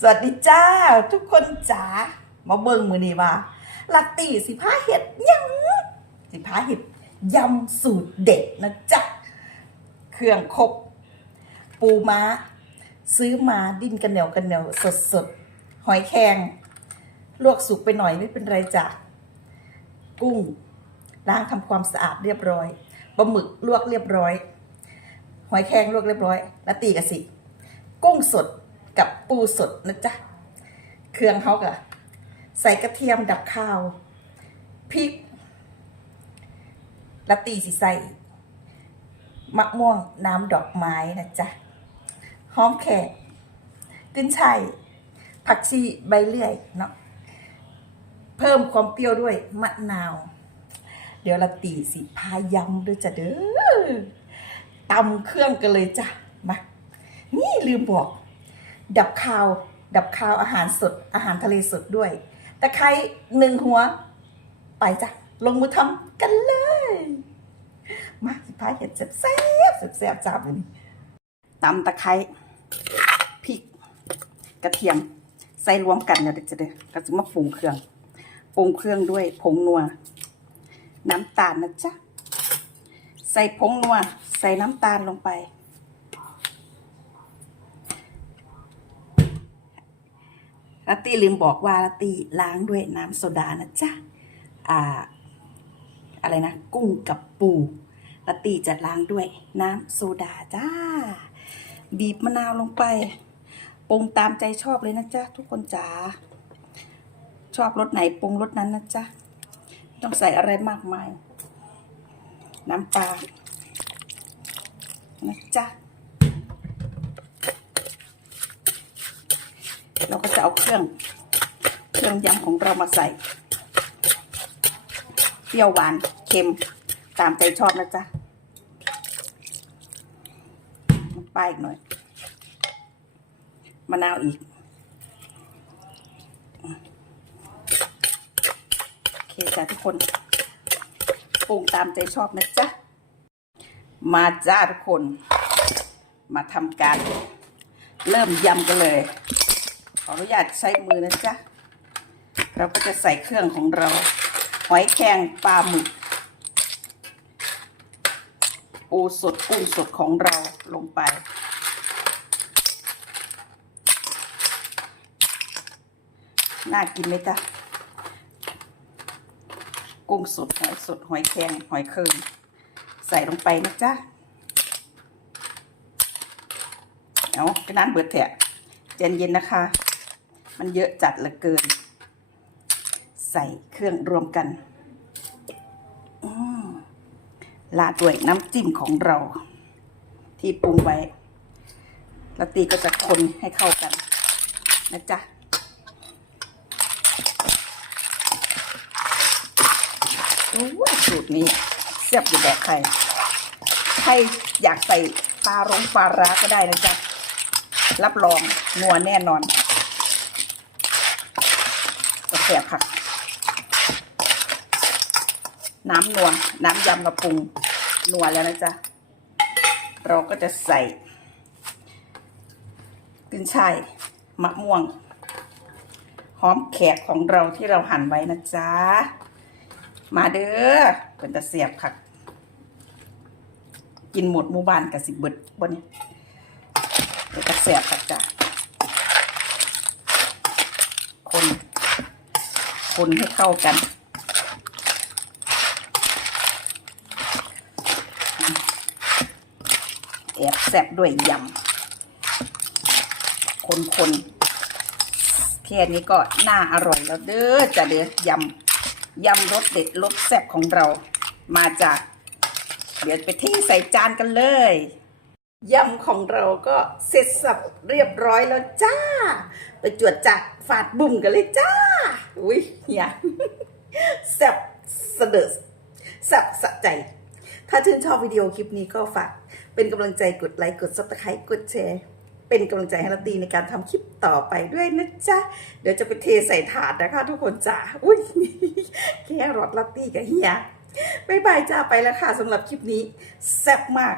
สวัสดีจ้า ทุกคนจ๋ามาเบิ่งมือนี่ว่าลัตตีสิพาเห็ดยังสิพาเห็ดยำสูตรเด็ดนะจ๊ะเครื่องครบปูม้า ซื้อมาดิ้นกันเหนียวกันเหนียวสดสดหอยแครงลวกสุกไปหน่อยไม่เป็นไรจ้ะกุ้งล้างทำความสะอาดเรียบร้อยปลาหมึกลวกเรียบร้อย หอยแครงลวกเรียบร้อย แล้วตีกะสิ กุ้งสด กับปูสดนะจ๊ะ เครื่องเขากะใส่กระเทียมดับข้าวพริกแล้วตีสิใส่มะม่วงน้ำดอกไม้นะจ๊ะหอมแขกขึ้นช่ายผักชีใบเลื่อยเนาะเพิ่มความเปรี้ยวด้วยมะนาว เดี๋ยวละตีสิพายำด้วยจ้ะเด้อตำเครื่องกันเลยจ้ะมานี่ลืมบอก ดับคาว ดับคาวอาหารสด อาหารทะเลสดด้วยตะไคร้หนึ่งหัว ไปจ้ะ ลงมือทำกันเลย มาสิพาเห็ดแซ่บแซ่บแซ่บจับเลยนี่ตำตะไคร้พริก กระเทียม ใส่รวมกันเนี่ยเดี๋ยวจะเด้อก็จะมาปรุงเครื่องปรุงเครื่องด้วยผงนัว น้ำตาลนะจ๊ะ ใส่ผงนัว ใส่น้ำตาลลงไป ลตตี้ลืมบอกว่าลตตี้ล้างด้วยน้ำโซดานะจ๊ะอ่าอะไรนะ กุ้งกับปูลตตี้จะล้างด้วยน้ำโซดาจ้า บีบมะนาวลงไปปรุงตามใจชอบเลยนะจ๊ะทุกคนจ๋าชอบรสไหนปรุงรสนั้นนะจ๊ะต้องใส่อะไรมากมาย น้ำปลานะจ๊ะ เราก็จะเอาเครื่องเครื่องยำของเรามาใส่เปรี้ยวหวานเค็มตามใจชอบนะจ๊ะน้ำปอีกหน่อยมะนาวอีกโอเคจ้ะทุกคนปรุงตามใจชอบนะจ๊ะมาจ้าทุกคน มาทำการ เริ่มยำกันเลย ขออนุญาตใช้มือนะจ๊ะ เราก็จะใส่เครื่องของเรา หอยแครงปลาหมึกปูสดกุ้งสดของเราลงไป น่ากินไหมจ๊ะ กุ้งสดหอยสดหอยแครงหอยเคิงใส่ลงไปนะจ๊ะเอาไปน้ำเบิดแถะเจนเย็นนะคะ มันเยอะจัดเหลือเกิน ใส่เครื่องรวมกันลาดด้วยน้ำจิ้มของเรา ที่ปรุงไว้ แล้วตีก็จะคนให้เข้ากัน นะจ๊ะสูตรนี้แซ่บอยู่แบบใครใครอยากใส่ปลารงปลาร้าก็ได้นะจ๊ะ รับรองนัวแน่นอน กาแฟผักน้ำนัว น้ำยำกระปรุงนัวแล้วนะจ๊ะ เราก็จะใส่ขึ้นช่ายมะม่วง หอมแขกของเราที่เราหั่นไว้นะจ๊ะ มาเด้อเป็นตะเสียบผักกินหมดหมู่บ้านกับสิบเบิดบนนี้เป็นตะเสียบผักจ้ะคน คนให้เข้ากัน แอบแซบด้วยยำ คนๆแค่นี้ก็น่าอร่อยแล้วเด้อจ้ะเด้อยำยำรสเด็ดรสแซ่บของเรา มาจาก เดี๋ยวไปที่ใส่จานกันเลย ยำของเราก็เสร็จสับเรียบร้อยแล้วจ้า ไปจวดจัดฝาดบุ่มกันเลยจ้า อุ้ยเฮียแซ่บเดอแซ่บสะใจ ถ้าชื่นชอบวิดีโอคลิปนี้ก็ฝาก เป็นกำลังใจกดไลค์กดซับสไครต์กดแชร์ เป็นกำลังใจให้ลาตีในการทำคลิปต่อไปด้วยนะจ๊ะ เดี๋ยวจะไปเทใส่ถาดนะคะ ทุกคนจ้าอุ้ยแค่รอดลาตีกับเฮียบายบายจ้าไปแล้วค่ะสำหรับคลิปนี้แซ่บมาก